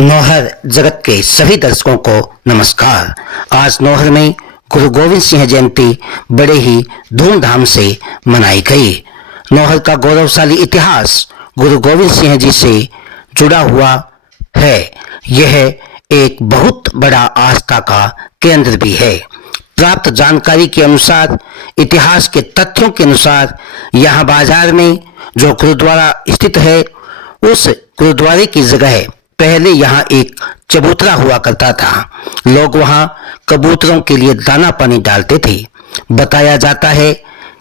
नौहर जगत के सभी दर्शकों को नमस्कार। आज नौहर में गुरु गोविंद सिंह जयंती बड़े ही धूमधाम से मनाई गई। नौहर का गौरवशाली इतिहास गुरु गोविंद सिंह जी से जुड़ा हुआ है। यह एक बहुत बड़ा आस्था का केंद्र भी है। प्राप्त जानकारी के अनुसार, इतिहास के तथ्यों के अनुसार, यहाँ बाजार में जो गुरुद्वारा स्थित है, उस गुरुद्वारे की जगह पहले यहाँ एक चबूतरा हुआ करता था। लोग वहाँ कबूतरों के लिए दाना पानी डालते थे। बताया जाता है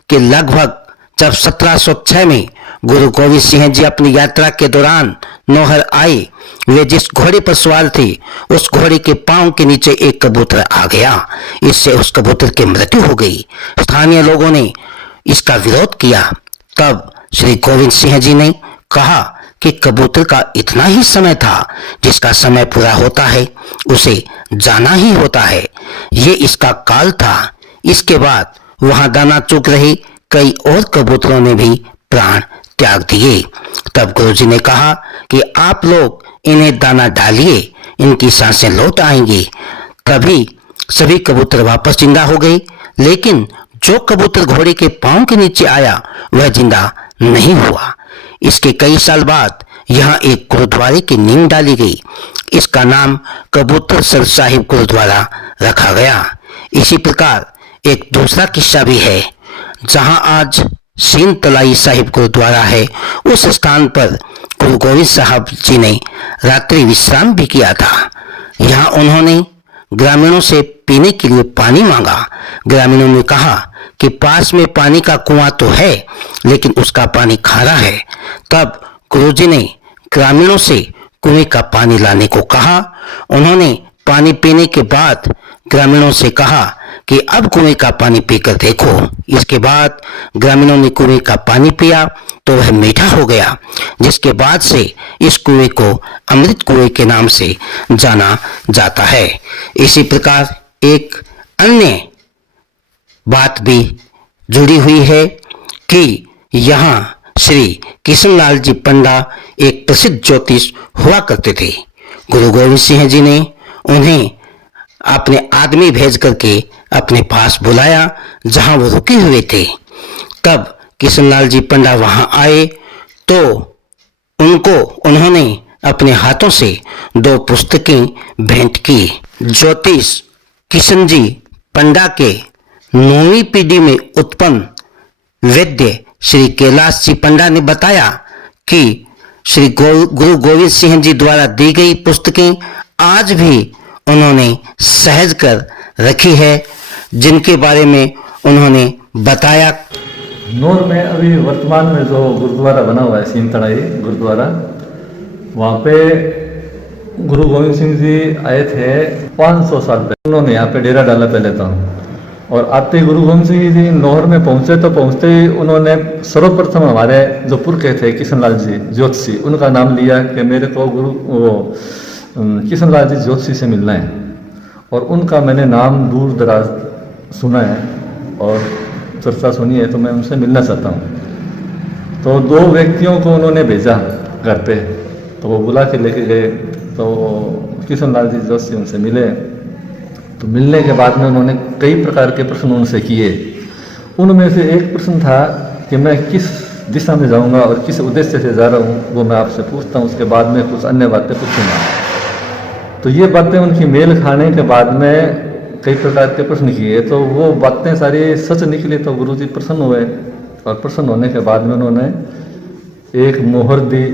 कि लगभग जब 1706 में गुरु गोविंद सिंह जी अपनी यात्रा के दौरान नौहर आए, वे जिस घोड़े पर सवार थे, उस घोड़े के पांव के नीचे एक कबूतर आ गया। इससे उस कबूतर की मृत्यु हो गई। स्थानीय लोगों ने इसका विरोध किया। तब श्री गोविंद सिंह जी ने कहा कि कबूतर का इतना ही समय था, जिसका समय पूरा होता है उसे जाना ही होता है। ये इसका काल था। इसके बाद वहां दाना चुग रहे कई और कबूतरों ने भी प्राण त्याग दिए। तब गुरुजी ने कहा कि आप लोग इन्हें दाना डालिए, इनकी सांसें लौट आएंगी। तभी सभी कबूतर वापस जिंदा हो गए। लेकिन जो कबूतर घोड़े के पांव के नीचे आया, वह जिंदा नहीं हुआ। इसके कई साल बाद यहाँ एक गुरुद्वारे की नींव डाली गई। इसका नाम कबूतर सर साहिब गुरुद्वारा रखा गया। इसी प्रकार एक दूसरा किस्सा भी है। जहाँ आज सीन तलाई साहिब गुरुद्वारा है, उस स्थान पर गुरु गोविंद साहब जी ने रात्रि विश्राम भी किया था। यहाँ उन्होंने ग्रामीणों से पीने के लिए पानी मांगा। ग्रामीणों ने कहा कि पास में पानी का कुआं तो है, लेकिन उसका पानी खारा है। तब गुरुजी ने ग्रामीणों से कुएं का पानी लाने को कहा। उन्होंने पानी पीने के बाद ग्रामीणों से कहा कि अब कुएं का पानी पीकर देखो। इसके बाद ग्रामीणों ने कुएं का पानी पिया तो वह मीठा हो गया, जिसके बाद से इस कुएं को अमृत कुएं के नाम से जाना जाता है। इसी प्रकार एक अन्य बात भी जुड़ी हुई है कि यहाँ श्री किशनलाल जी पंडा एक प्रसिद्ध ज्योतिष हुआ करते थे। गुरु गोविंद सिंह जी ने उन्हें अपने आदमी भेज करके अपने पास बुलाया, जहां वो रुके हुए थे। तब किशनलाल जी पंडा वहां आए तो उन्होंने अपने हाथों से 2 पुस्तकें भेंट की। ज्योतिष किशन जी पंडा के 9वीं पीढ़ी में उत्पन्न वैद्य श्री कैलाश जी पंडा ने बताया कि श्री गुरु गोविंद सिंह जी द्वारा दी गई पुस्तकें आज भी उन्होंने सहज कर रखी है, जिनके बारे में उन्होंने बताया। नौर में अभी वर्तमान में जो गुरुद्वारा बना हुआ है, सीन तड़ाई गुरुद्वारा, वहाँ पे गुरु गोविंद सिंह जी आए थे 500 साल पहले। उन्होंने यहाँ पे डेरा डाला पहले तो, और आते ही गुरु गोविंद सिंह जी नौहर में पहुँचे तो पहुँचते ही उन्होंने सर्वप्रथम हमारे जो पुरखे थे किशनलाल जी ज्योतिषी, उनका नाम लिया कि मेरे को किशनलाल जी ज्योतिषी से मिलना है। और उनका मैंने नाम दूर दराज सुना है और चर्चा सुनी है, तो मैं उनसे मिलना चाहता हूँ। तो 2 व्यक्तियों को उन्होंने भेजा घर पे, तो वो बुला के लेके गए। तो किशनलाल जी ज्योतिषी उनसे मिले। तो मिलने के बाद में उन्होंने कई प्रकार के प्रश्न उनसे किए। उनमें से एक प्रश्न था कि मैं किस दिशा में जाऊंगा और किस उद्देश्य से जा रहा हूँ, वो मैं आपसे पूछता हूँ। उसके बाद में कुछ अन्य बातें पूछूंगा। तो ये बातें उनकी मेल खाने के बाद में कई प्रकार के प्रश्न किए, तो वो बातें सारी सच निकली। तो गुरुजी प्रसन्न हुए, और प्रसन्न होने के बाद में उन्होंने एक मोहर दी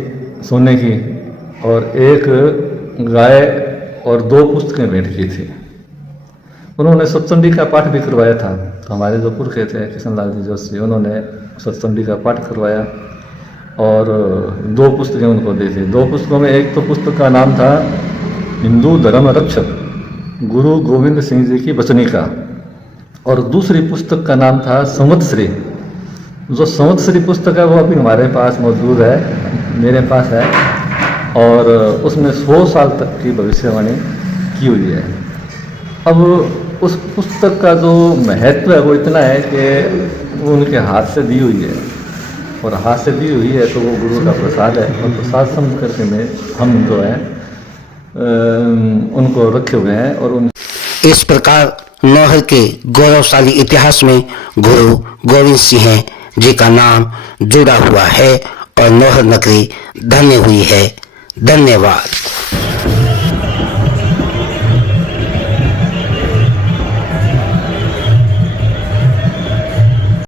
सोने की, और एक गाय और 2 पुस्तकें भेंट की थी। उन्होंने सतचंडी का पाठ भी करवाया था। तो हमारे जो पुरखे थे किशनलाल जी जोशी, उन्होंने सतचंडी का पाठ करवाया और 2 पुस्तकें उनको दी थी। 2 पुस्तकों में एक तो पुस्तक का नाम था हिंदू धर्म रक्षक गुरु गोविंद सिंह जी की बचनिका, और दूसरी पुस्तक का नाम था संवत्सरी। जो संवत्सरी पुस्तक है वो अभी हमारे पास मौजूद है, मेरे पास है, और उसमें 100 साल तक की भविष्यवाणी की हुई है। अब उस पुस्तक का जो महत्व है वो इतना है कि वो उनके हाथ से दी हुई है, और हाथ से दी हुई है तो वो गुरु का प्रसाद है। और प्रसाद समझ करके हम जो है उनको रखे हुए हैं और उन इस प्रकार नौहर के गौरवशाली इतिहास में गुरु गोविंद सिंह जी का नाम जुड़ा हुआ है और नौहर नगरी धन्य हुई है। धन्यवाद।